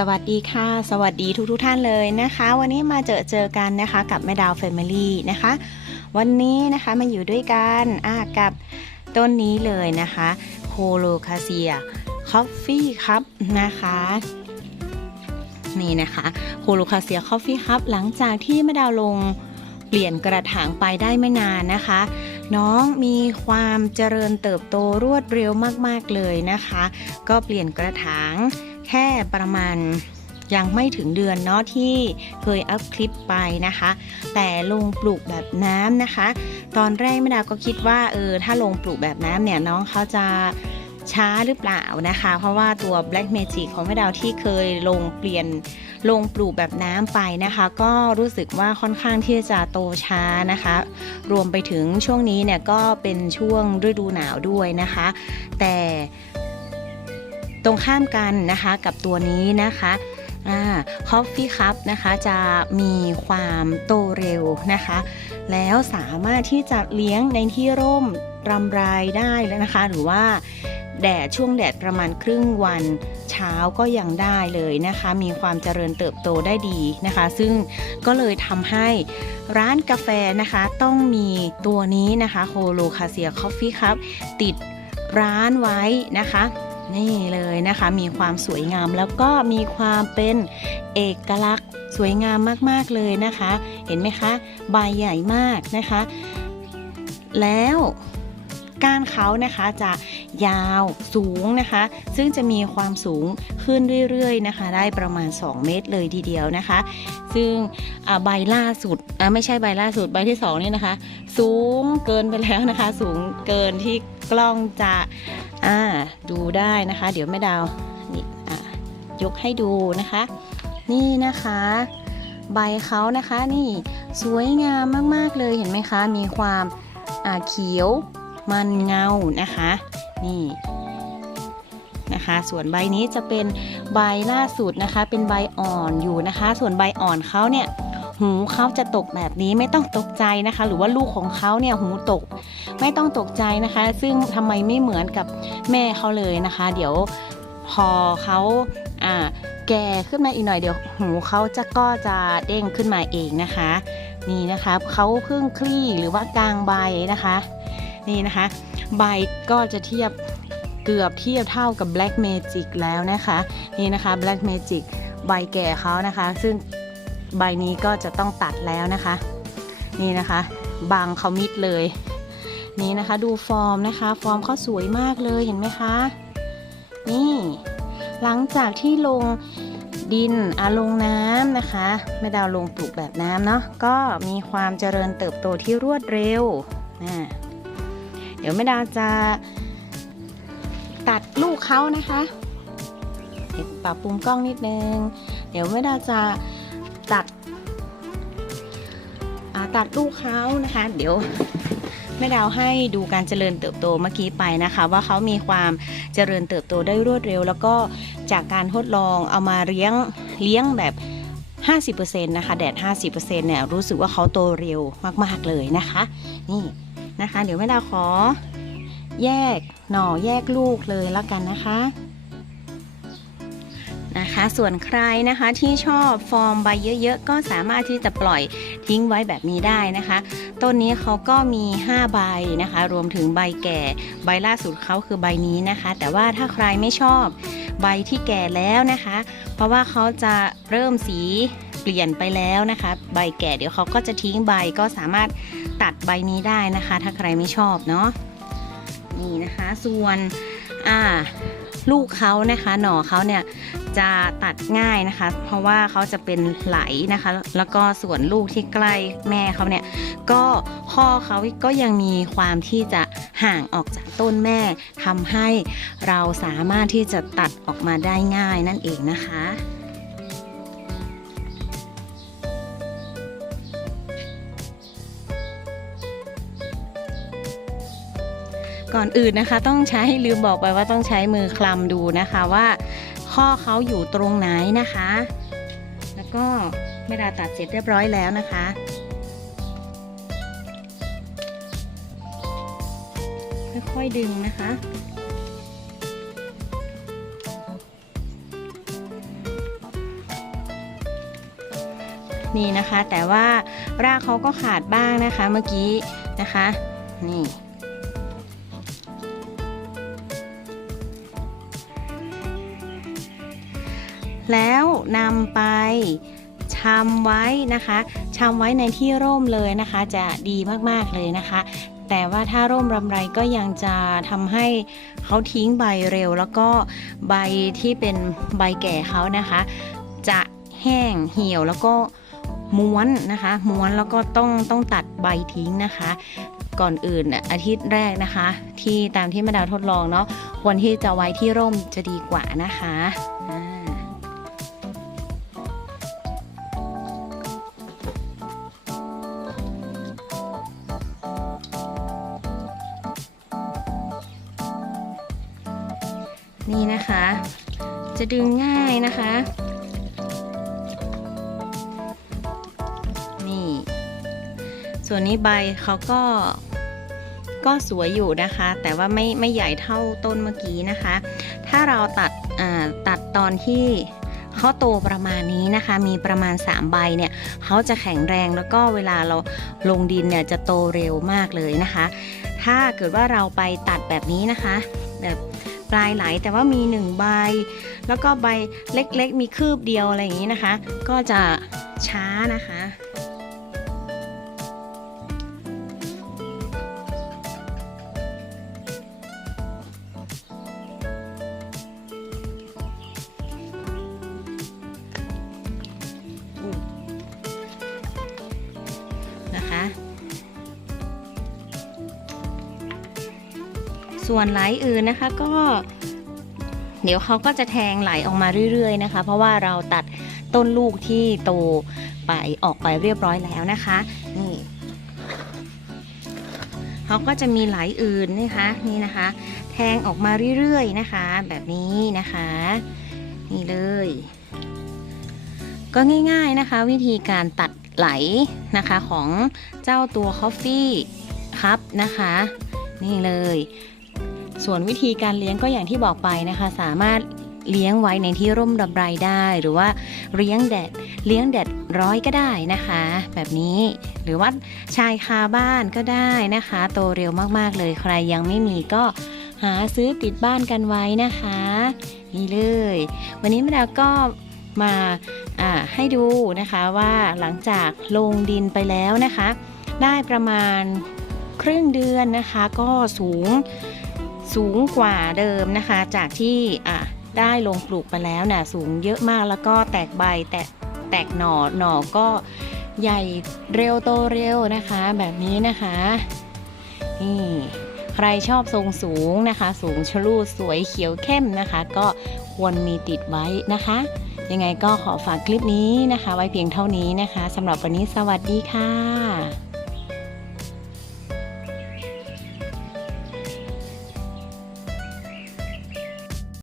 สวัสดีค่ะ สวัสดีทุกทุกท่านเลยนะคะ วันนี้มาเจอเจอกันนะคะกับแม่ดาวแฟมิลี่นะคะ วันนี้นะคะมาอยู่ด้วยกันกับต้นนี้เลยนะคะโคโลคาเซียคอฟฟี่คัพนะคะนี่นะคะโคโลคาเซียคอฟฟี่คัพหลังจากที่แม่ดาวลงเปลี่ยนกระถางไปได้ไม่นานนะคะ น้องมีความเจริญเติบโตรวดเร็วมากๆเลยนะคะ ก็เปลี่ยนกระถาง แค่ประมาณยังไม่ถึงเดือนเนาะที่เคยอัพคลิปไปนะคะ แต่ลงปลูกแบบน้ำนะคะ ตอนแรกแม่ดาวก็คิดว่าเออถ้าลงปลูกแบบน้ำเนี่ยน้องเขาจะช้าหรือเปล่านะคะ เพราะว่าตัว Black Magic ของแม่ดาวที่เคยลงเปลี่ยนลงปลูกแบบน้ำไปนะคะ ก็รู้สึกว่าค่อนข้างที่จะโตช้านะคะ รวมไปถึงช่วงนี้เนี่ยก็เป็นช่วงฤดูหนาวด้วยนะคะ แต่ รงข้ามกันนะคะกับตัวนี้นะคะคอฟฟี่คัพนะคะจะมีความโตเร็วนะคะ แล้วสามารถที่จะเลี้ยงในที่ร่มรำไรได้แล้วนะคะ หรือว่าแดดช่วงแดดประมาณครึ่งวันเช้าก็ยังได้เลยนะคะ มีความเจริญเติบโตได้ดีนะคะ ซึ่งก็เลยทำให้ร้านกาแฟนะคะต้องมีตัวนี้นะคะโฮโลคาเซียคอฟฟี่คัพติดร้านไว้นะคะ นี่เลยนะคะมีความสวยงามแล้วก็มีความเป็นเอกลักษณ์สวยงามมากๆเลยนะคะ เห็นไหมคะ ใบใหญ่มากนะคะ แล้วก้านเขานะคะจะยาวสูงนะคะ ซึ่งจะมีความสูงขึ้นเรื่อยๆนะคะ ได้ประมาณ 2 เมตรเลยทีเดียวนะคะ ซึ่งใบล่าสุดไม่ใช่ใบล่าสุดใบที่2นี่นะคะ สูงเกินไปแล้วนะคะ สูงเกินที่ กล้องจะอ่าดูได้นะคะ เดี๋ยวแม่ดาวนี่อ่ายกให้ดูนะคะ นี่นะคะ ใบเขานะคะนี่สวยงามมากๆเลยเห็นไหมคะ มีความอ่าเขียวมันเงานะคะนี่นะคะ ส่วนใบนี้จะเป็นใบล่าสุดนะคะ เป็นใบอ่อนอยู่นะคะ ส่วนใบอ่อนเขาเนี่ย หูเขาจะตกแบบนี้ไม่ต้องตกใจนะคะ หรือว่าลูกของเขาเนี่ยหูตก ไม่ต้องตกใจนะคะ ซึ่งทำไมไม่เหมือนกับแม่เขาเลยนะคะ เดี๋ยวพอเขาอ่าแก่ขึ้นมาอีกหน่อยเดี๋ยวหูเขาจะก็จะเด้งขึ้นมาเองนะคะ นี่นะคะเขาเพิ่งคลี่หรือว่ากลางใบนะคะ นี่นะคะ ใบก็จะเทียบเกือบเทียบเท่ากับ Black Magic แล้วนะคะ นี่นะคะ Black Magic ใบแก่เขานะคะ ซึ่ง ใบนี้ก็จะต้องตัดแล้วนะคะ นี่นะคะ บางเขามิดเลย นี่นะคะดูฟอร์มนะคะ ฟอร์มเขาสวยมากเลยเห็นไหมคะ นี่ หลังจากที่ลงดินอาลงน้ำนะคะแม่ดาวลงปลูกแบบน้ำเนาะก็มีความเจริญเติบโตที่รวดเร็วนะเดี๋ยวแม่ดาวจะตัดลูกเขานะคะปรับปรุงกล้องนิดนึง เดี๋ยวแม่ดาวจะ ตัดตัดลูกเขานะคะ เดี๋ยวแม่ดาวให้ดูการเจริญเติบโตเมื่อกี้ไปนะคะ ว่าเขามีความเจริญเติบโตได้รวดเร็ว แล้วก็จากการทดลองเอามาเลี้ยงเลี้ยงแบบ 50%นะคะแดด 50%เนี่ยรู้สึกว่าเขาโตเร็วมากๆเลยนะคะ นี่นะคะ เดี๋ยวแม่ดาวขอ แยกหน่อแยกลูกเลยแล้วกันนะคะ นะคะ ส่วนใครนะคะที่ชอบฟอร์มใบเยอะๆ ก็สามารถที่จะปล่อยทิ้งไว้แบบนี้ได้นะคะ ต้นนี้เขาก็มี 5 ใบนะคะ รวมถึงใบแก่ใบล่าสุดเขาคือใบนี้นะคะ แต่ว่าถ้าใครไม่ชอบใบที่แก่แล้วนะคะ เพราะว่าเขาจะเริ่มสีเปลี่ยนไปแล้วนะคะ ใบแก่เดี๋ยวเขาก็จะทิ้งใบก็สามารถตัดใบนี้ได้นะคะ ถ้าใครไม่ชอบเนาะนี่นะคะ ส่วนอ่า ลูกเขานะคะหน่อเขาเนี่ยจะตัดง่ายนะคะ เพราะว่าเขาจะเป็นไหลนะคะ แล้วก็ส่วนลูกที่ใกล้แม่เขาเนี่ยก็ข้อเขาก็ยังมีความที่จะห่างออกจากต้นแม่ทำให้เราสามารถที่จะตัดออกมาได้ง่ายนั่นเองนะคะ ก่อนอื่นนะคะ ต้องใช้ลืมบอกไปว่าต้องใช้มือคลำดูนะคะว่า ข้อเขาอยู่ตรงไหนนะคะ แล้วก็ไม่ได้ตัดเสร็จเรียบร้อยแล้วนะคะค่อยๆดึงนะคะนี่นะคะแต่ว่ารากเขาก็ขาดบ้างนะคะเมื่อกี้นะคะ นี่ แล้วนำไปชำไว้นะคะชำไว้ในที่ร่มเลยนะคะ จะดีมากๆเลยนะคะ แต่ว่าถ้าร่มรำไรก็ยังจะทำให้เขาทิ้งใบเร็ว แล้วก็ใบที่เป็นใบแก่เขานะคะ จะแห้งเหี่ยวแล้วก็ม้วนนะคะม้วนแล้วก็ต้องต้องตัดใบทิ้งนะคะ ก่อนอื่นอาทิตย์แรกนะคะ ที่ตามที่ม่ดาวทดลองเนาะควรที่จะไว้ที่ร่มจะดีกว่านะคะ นี่นะคะ จะดึงง่ายนะคะ นี่ ส่วนนี้ใบเขาก็ก็สวยอยู่นะคะ แต่ว่าไม่ไม่ใหญ่เท่าต้นเมื่อกี้นะคะ ถ้าเราตัดตัดตอนที่เขาโตประมาณนี้นะคะ มีประมาณ 3 ใบเนี่ยเขาจะแข็งแรงแล้วก็เวลาเราลงดินเนี่ยจะโตเร็วมากเลยนะคะ ถ้าเกิดว่าเราไปตัดแบบนี้นะคะ แบบ ปลายไหลแต่ว่ามีหนึ่งใบ แล้วก็ใบเล็กๆ มีคืบเดียวอะไรอย่างนี้นะคะ ก็จะช้านะคะนะคะ ส่วนไหลอื่นนะคะก็ เดี๋ยวเขาก็จะแทงไหลออกมาเรื่อยๆนะคะ เพราะว่าเราตัดต้นลูกที่โตไปออกไปเรียบร้อยแล้วนะคะนี่เขาก็จะมีไหลอื่นนะคะนี่นะคะ แทงออกมาเรื่อยๆนะคะ แบบนี้นะคะ นี่เลย ก็ง่ายๆนะคะ วิธีการตัดไหลนะคะของเจ้าตัว Coffee ครับนะคะ นี่เลย ส่วนวิธีการเลี้ยงก็อย่างที่บอกไปนะคะ สามารถเลี้ยงไว้ในที่ร่มระบายได้ หรือว่าเลี้ยงแดดเลี้ยงแดดร้อยก็ได้นะคะ แบบนี้หรือว่าชายคาบ้านก็ได้นะคะ โตเร็วมากๆเลยใครยังไม่มีก็หาซื้อติดบ้านกันไว้นะคะ นี่เลย วันนี้แม่ดาก็มาให้ดูนะคะว่าหลังจากลงดินไปแล้วนะคะ ได้ประมาณครึ่งเดือนนะคะ ก็สูง สูงกว่าเดิมนะคะ จากที่ได้ลงปลูกไปแล้วนะ่ะสูงเยอะมากแล้วก็แตกใบแตกแตกหน่อหน่อก็ใหญ่เร็วโตเร็วนะคะ แบบนี้นะคะนี่ใครชอบทรงสูงนะคะ สูงชลูดสวยเขียวเข้มนะคะ ก็ควรมีติดไว้นะคะ ยังไงก็ขอฝากคลิปนี้นะคะ ไว้เพียงเท่านี้นะคะสำหรับวันนี้สวัสดีค่ะ